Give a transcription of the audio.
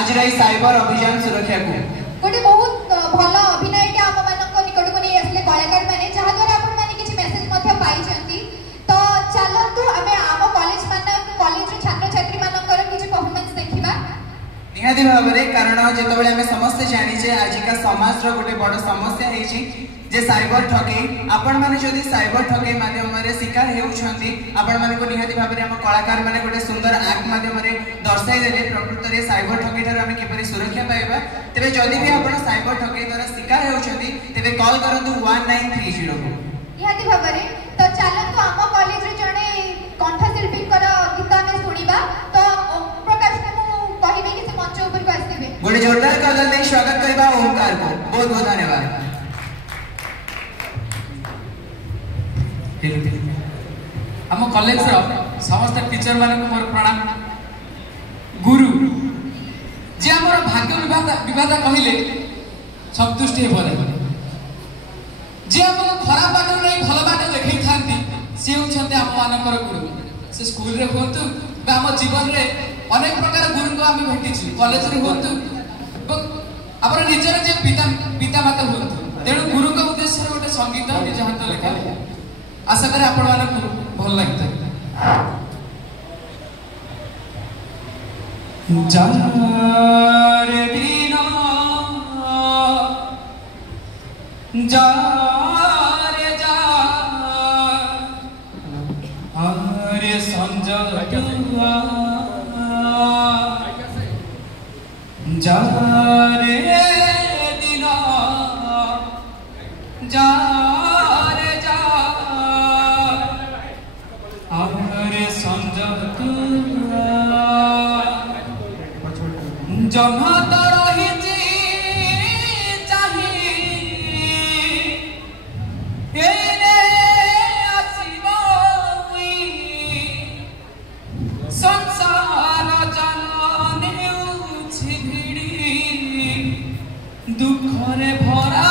आज साइबर अभियान सुरक्षा को गोटे बहुत भल अभिनय आम मान निकट को नहीं आसले कलाकार मैंने जहाँ द्वारा आपण मैंने किसी मेसेज पाई तो चलतु आम आम कॉलेज कॉलेज छात्र छात्री मानकर किसी परफॉर्मेंस देखिबा निहाती भाव में कारण जिते आम समस्ते जानीचे आजिका समाज गोटे बड़ समस्या है जे साइबर ठकई आपण माने जदि साइबर ठकई माध्यम रे शिकार हेउछंती आपण माने को निहाती भाव में हम कलाकार माने गोटे सुंदर एक्ट माध्यम रे दर्शाई देले प्रकृत रे साइबर ठकई ठार हम किपरि सुरक्षा पाइबा तबे जदि भी आपण साइबर ठकई द्वारा शिकार हेउछंती तबे कॉल करंतु 1930 को निहाती भाव में तो चलतु आम कॉलेज रे जने कंठशिल्पी गीत आम शुणा तो प्रकाश को कहबे कि से मंच ऊपर को आसीबे गोटे जोरदार कदम दे स्वागत करबा ओमकार को बहुत बहुत धन्यवाद। आम कॉलेज समस्त टीचर मान मोर प्रणाम। गुरु जे आम भाग्य विवाद कहले संतुष्टि हे जे आम खराब बाट नहीं भल बाट देखई थांती सी होछंते आम मानकर गुरु से स्कूल रे होतु बा आम जीवन रे अनेक प्रकार गुरु को आम भेटिछु कॉलेज रे होतु अपन निजर जे पिता माता होतु तेणु गुरु का उद्देश्य गोटे संगीत निज हाथ लेखा आशा करे आपण मानक भल लगता जार दिन जार जा आरे संजा जार दिन जार जा आरे संजा जमा तो रही चाहिए संसार जाने दुखरे भरा